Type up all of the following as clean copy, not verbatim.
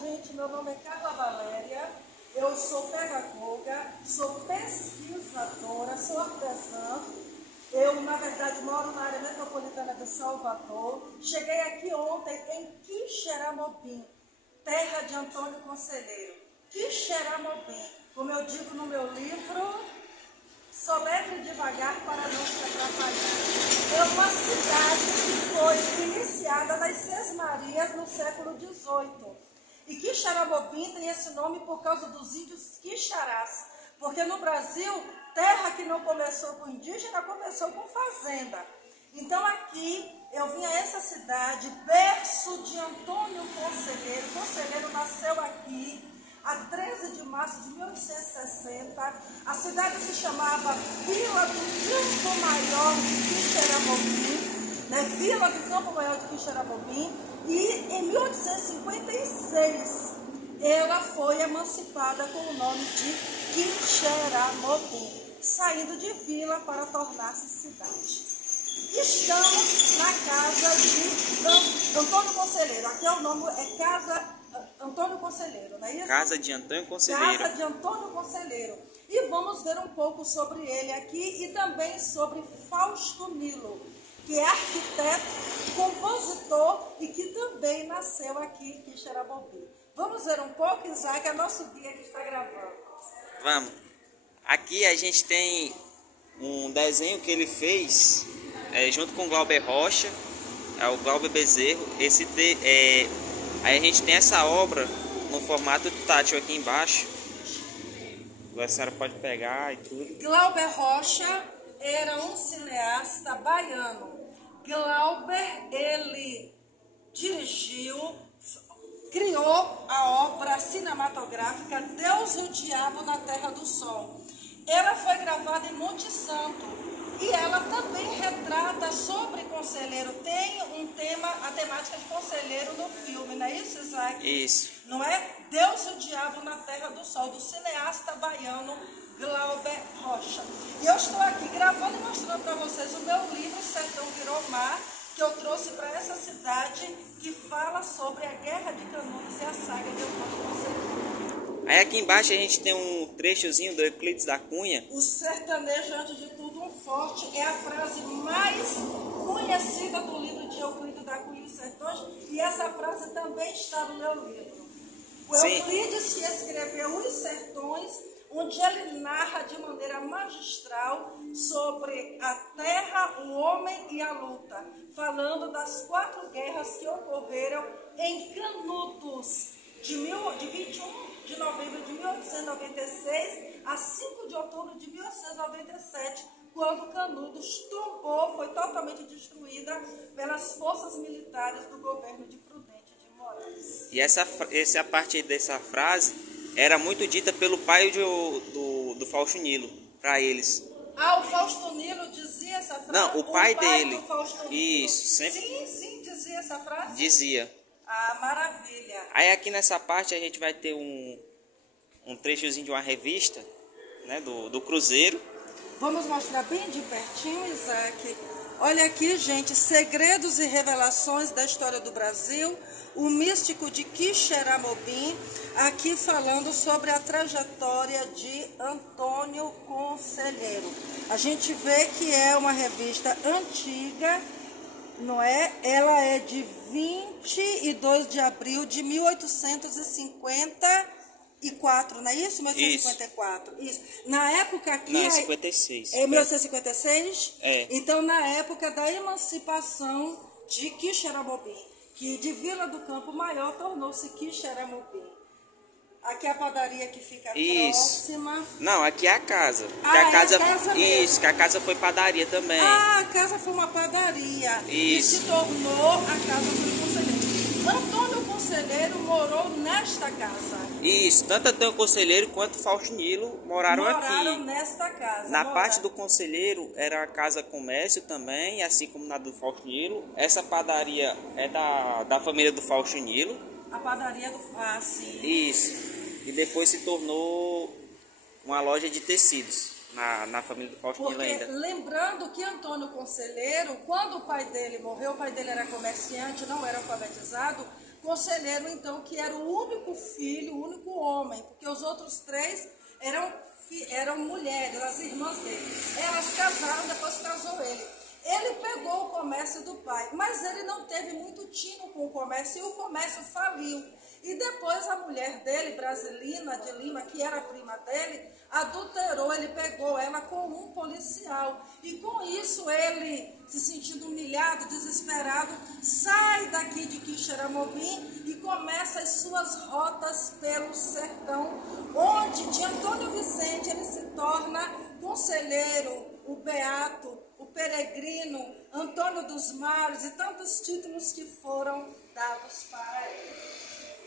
gente, meu nome é Carla Valéria, eu sou pedagoga, sou pesquisadora, sou artesã. Eu, na verdade, moro na área metropolitana de Salvador. Cheguei aqui ontem em Quixeramobim, terra de Antônio Conselheiro. Quixeramobim, como eu digo no meu livro, soletre devagar para não se atrapalhar. É uma cidade que foi iniciada nas Sesmarias no século XVIII. E Quixeramobim tem esse nome por causa dos índios quixarás, porque no Brasil, terra que não começou com indígena, começou com fazenda. Então aqui eu vim a essa cidade, berço de Antônio Conselheiro. Conselheiro nasceu aqui a 13 de março de 1860. A cidade se chamava Vila do Campo Maior de Quixeramobim, né? Vila do Campo Maior de Quixeramobim. E em 1856 ela foi emancipada com o nome de Quixeramobim, saindo de vila para tornar-se cidade. Estamos na casa de Antônio Conselheiro. Aqui é o nome, é Casa Antônio Conselheiro, não é isso? Casa de Antônio Conselheiro. Casa de Antônio Conselheiro. E vamos ver um pouco sobre ele aqui e também sobre Fausto Nilo, que é arquiteto, compositor e que também nasceu aqui em Quixeramobim. Vamos ver um pouco, Isaac, é nosso guia que está gravando. Vamos. Aqui a gente tem um desenho que ele fez junto com o Glauber Rocha, o Glauber Bezerro. Aí a gente tem essa obra no formato tátil aqui embaixo. A senhora pode pegar e tudo. Glauber Rocha era um cineasta baiano. Glauber, ele dirigiu, criou a obra cinematográfica Deus e o Diabo na Terra do Sol. Ela foi gravada em Monte Santo e ela também retrata sobre Conselheiro. Tem um tema, a temática de Conselheiro no filme, não é isso, Isaac? Isso. Não é? Deus e o Diabo na Terra do Sol, do cineasta baiano Glauber Rocha. E eu estou aqui gravando e mostrando para vocês o meu livro Sertão Virou Mar, que eu trouxe para essa cidade, que fala sobre a Guerra de Canudos e a saga de Antônio Conselheiro. Aí aqui embaixo a gente tem um trechozinho do Euclides da Cunha. O sertanejo, antes de tudo, um forte, é a frase mais conhecida do livro de Euclides da Cunha e Sertões, e essa frase também está no meu livro. O Euclides que escreveu Os Sertões, onde ele narra de maneira magistral sobre a terra, o homem e a luta, falando das 4 guerras que ocorreram em Canudos, de 21 de novembro de 1896 a 5 de outubro de 1897, quando Canudos tombou, foi totalmente destruída pelas forças militares do governo de Prudente de Moraes. E essa parte dessa frase era muito dita pelo pai do Fausto Nilo, para eles. Ah, o Fausto Nilo dizia essa frase? Não, o pai dele. Do Fausto Nilo. Isso, sempre. Sim, dizia essa frase? Dizia. Ah, maravilha. Aí aqui nessa parte a gente vai ter um trechozinho de uma revista, né, do Cruzeiro. Vamos mostrar bem de pertinho, Isaac. Olha aqui, gente, segredos e revelações da história do Brasil, o místico de Quixeramobim, aqui falando sobre a trajetória de Antônio Conselheiro. A gente vê que é uma revista antiga, não é? Ela é de 22 de abril de 1854, não é isso? 1854. Isso. Na época aqui... Não, 56. É 1856? É. Então, na época da emancipação de Quixeramobim, que de Vila do Campo Maior tornou-se Quixeramobim. Aqui é a padaria que fica próxima. Não, aqui é a casa. Ah, a casa, é a casa mesmo. Isso, que a casa foi padaria também. Ah, a casa foi uma padaria. Isso. E se tornou a casa do Conselheiro. Antônio Conselheiro morou nesta casa. Isso, tanto Antônio Conselheiro quanto Fausto Nilo moraram aqui. Moraram nesta casa. Na parte do Conselheiro era a casa comércio também, assim como na do Fausto Nilo. Essa padaria é da família do Fausto Nilo. A padaria do... Ah, sim. Isso. E depois se tornou uma loja de tecidos na família do Fausto Nilo ainda. Lembrando que Antônio Conselheiro, quando o pai dele morreu, o pai dele era comerciante, não era alfabetizado, conselheiro, então, que era o único filho, o único homem, porque os outros 3 eram mulheres, as irmãs dele. Elas casaram, depois casou ele. Ele pegou o comércio do pai, mas ele não teve muito tino com o comércio e o comércio faliu. E depois a mulher dele, Brasilina de Lima, que era a prima dele, adulterou, ele pegou ela com um policial. E com isso ele, se sentindo humilhado, desesperado, sai daqui de Quixeramobim e começa as suas rotas pelo sertão, onde de Antônio Vicente ele se torna conselheiro, o beato, o peregrino, Antônio dos Mares e tantos títulos que foram dados para ele.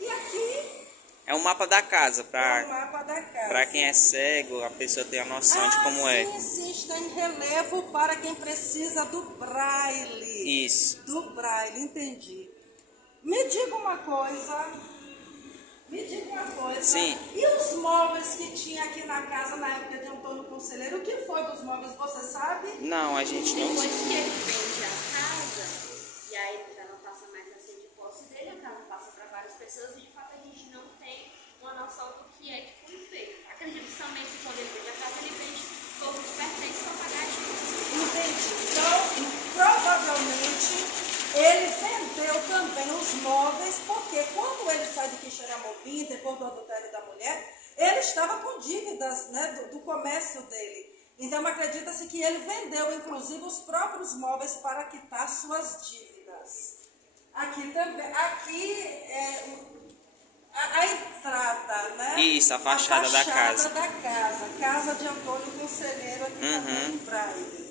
E aqui é um mapa da casa, é o mapa da casa. Para quem é cego, a pessoa tem a noção de como é. Sim, está em relevo para quem precisa do braille. Isso. Do braille, entendi. Me diga uma coisa. Sim. E os móveis que tinha aqui na casa na época de Antônio Conselheiro? O que foi dos móveis, você sabe? Não, a gente não... Depois que ele vende a casa, e aí ele já não passa mais a ser de posse dele, a casa passa para várias pessoas e de fato a gente não tem uma noção do que é que foi feito. Acredito também que quando ele vende a casa, ele vende todos os pertences para pagar a dívida. Entendi. Então, provavelmente, ele vendeu também os móveis, porque quando ele sai de Quixeramobim, depois do adultério da mulher, ele estava com dívidas, né, do comércio dele. Então, acredita-se que ele vendeu, inclusive, os próprios móveis para quitar suas dívidas. Aqui também, é a entrada, né? Isso, a fachada da casa. Casa de Antônio Conselheiro aqui também em Braille.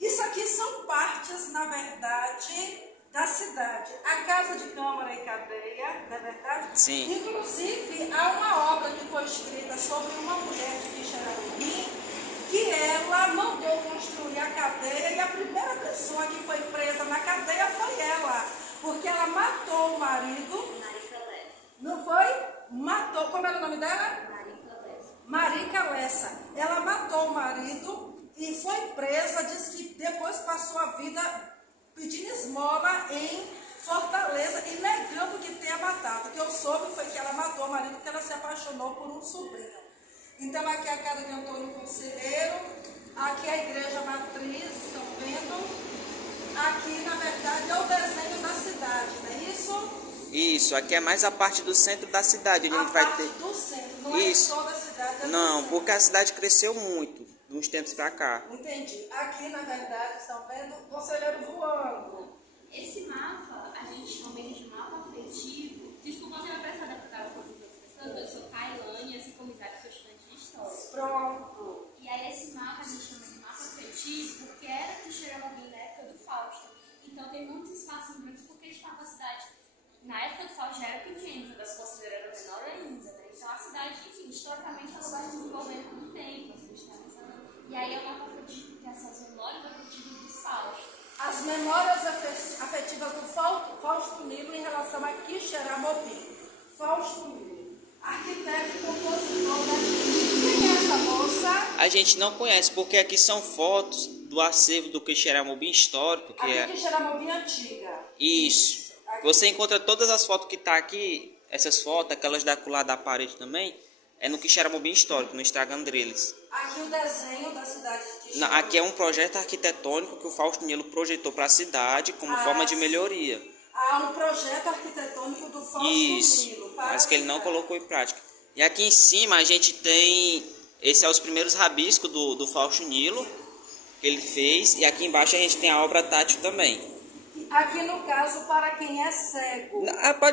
Isso aqui são partes, na verdade, da cidade. A casa de Câmara e Cadeia, não é verdade? Sim. Inclusive, há uma obra que foi escrita sobre uma mulher de Quixeramobim, que ela mandou construir a cadeia e a primeira pessoa que foi presa na cadeia foi ela, porque ela matou o marido. Marica Lessa. Não foi? Matou, como era o nome dela? Marica Lessa. Marica Lessa. Ela matou o marido e foi presa, diz que depois passou a vida pedindo esmola em Fortaleza e negando que tenha matado. O que eu soube foi que ela matou o marido porque ela se apaixonou por um sobrinho. Então aqui é a casa de Antônio Conselheiro, aqui é a igreja matriz, estão vendo? Aqui, na verdade, é o desenho da cidade, não é isso? Isso, aqui é mais a parte do centro da cidade. A parte do centro, não Isso. é toda a cidade. É Não, do centro. porque a cidade cresceu muito, de uns tempos pra cá. Entendi. Aqui, na verdade, estão vendo o conselheiro voando. Esse mapa, a gente chama ele de mapa afetivo. Desculpa se eu prestar adaptar com as outras pessoas, eu sou Tailândia, assim como Isaac, sou estudante de história. Pronto. E aí esse mapa a gente chama de mapa afetivo porque era Quixeramobim na época do Fausto. Então tem muitos espaços brancos porque estava a cidade, na época do Fausto já era pequena, então as conselheiro era menor ainda, né? Então a cidade, enfim, historicamente ela vai se desenvolvendo com o tempo, assim, e aí é o mapa afetivo porque essas memórias afetivas do Fausto. As memórias afetivas do Fausto Nilo em relação a Quixeramobim. Fausto Nilo, arquiteto e compositor, né? Quem é essa moça? A gente não conhece, porque aqui são fotos do acervo do Quixeramobim histórico, que Aqui é... Quixeramobim antiga. Isso. Você encontra todas as fotos que tá aqui, essas fotos, aquelas da lá da parede também, é no Quixeramobim histórico, no Instagram deles. Aqui o desenho da cidade de Quixeramobim. Aqui é um projeto arquitetônico que o Fausto Nilo projetou para a cidade como forma de melhoria. Há um projeto arquitetônico do Fausto Isso, Nilo. Para mas que ele a não cidade. colocou em prática. E aqui em cima a gente tem, esse é os primeiros rabiscos do Fausto Nilo, que ele fez, e aqui embaixo a gente tem a obra tátil também. Aqui no caso, para quem é cego.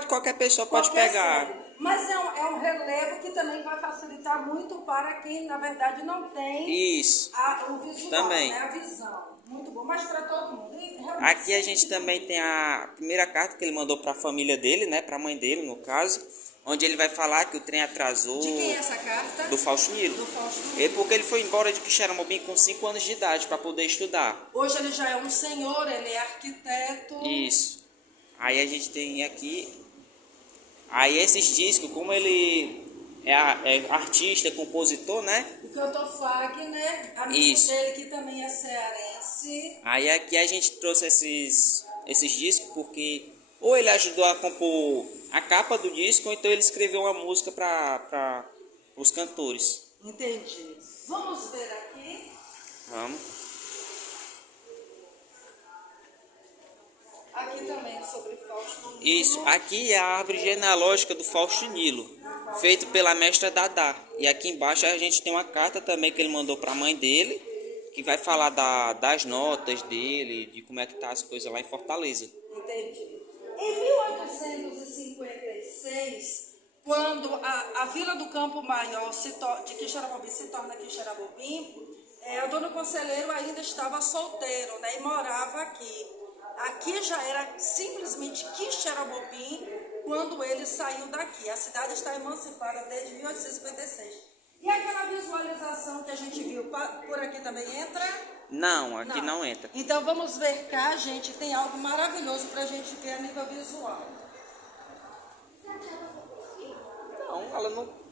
Qualquer pessoa pode Qualquer pegar. cego. Mas é um relevo que também vai facilitar muito para quem, na verdade, não tem Isso. o visual, Também. né? A visão. Muito bom, mas para todo mundo. Aqui a gente também tem a primeira carta que ele mandou para a família dele, né, para a mãe dele, no caso, onde ele vai falar que o trem atrasou. De quem é essa carta? Do Fausto Nilo. Do Fausto Nilo. Porque ele foi embora de Quixeramobim com 5 anos de idade para poder estudar. Hoje ele já é um senhor, ele é arquiteto. Isso. Aí a gente tem aqui... Aí esses discos, como ele é artista, compositor, né? O cantor Fagner, amigo Isso. dele que também é cearense. Aí aqui a gente trouxe esses esses discos, porque ou ele ajudou a compor a capa do disco, ou então ele escreveu uma música para os cantores. Entendi. Vamos ver aqui. Vamos. Aqui também é sobre Fausto Nilo. Isso, aqui é a árvore genealógica do Fausto Nilo, feito pela mestra Dadá. E aqui embaixo a gente tem uma carta também que ele mandou para a mãe dele, que vai falar das notas dele, de como é que tá as coisas lá em Fortaleza. Entendi. Em 1856, quando a Vila do Campo Maior de Quixeramobim se torna Quixeramobim, o dono conselheiro ainda estava solteiro, né, e morava aqui. Aqui já era simplesmente Quixeramobim quando ele saiu daqui. A cidade está emancipada desde 1856. E aquela visualização que a gente viu, por aqui também entra? Não, aqui não entra. Então vamos ver cá, gente, tem algo maravilhoso para a gente ver a nível visual. Não, ela não...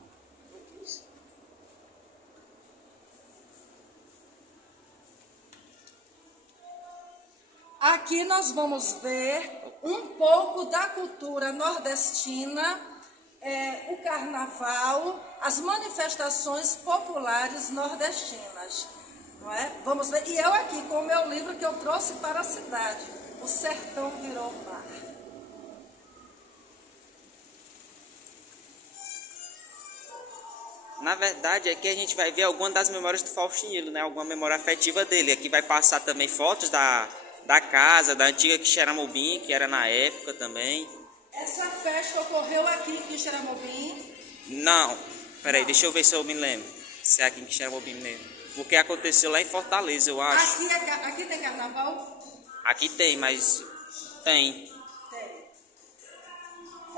Aqui nós vamos ver um pouco da cultura nordestina, o carnaval, as manifestações populares nordestinas. Não é? Vamos ver. E eu aqui com o meu livro que eu trouxe para a cidade, O Sertão Virou Mar. Na verdade, aqui a gente vai ver algumas das memórias do Fausto Nilo, né? Alguma memória afetiva dele. Aqui vai passar também fotos da casa, da antiga Quixeramobim, que era na época também. Essa festa ocorreu aqui em Quixeramobim? Não, peraí, deixa eu ver se eu me lembro. Se é aqui em Quixeramobim mesmo. Porque aconteceu lá em Fortaleza, eu acho. Aqui tem carnaval? Aqui tem, mas tem.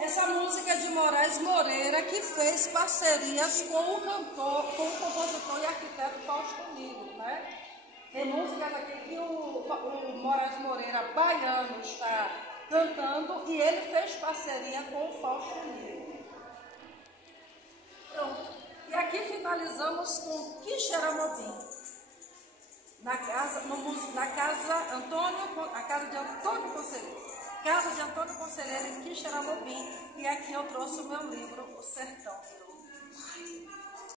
Essa música é de Moraes Moreira, que fez parcerias com o compositor e arquiteto Fausto Nilo, né? Tem músicas aqui que o Moraes Moreira, baiano, está cantando e ele fez parceria com o Fausto Nilo. Pronto. E aqui finalizamos com Quixeramobim. A casa de Antônio Conselheiro. Casa de Antônio Conselheiro em Quixeramobim. E aqui eu trouxe o meu livro, O Sertão Virou Mar.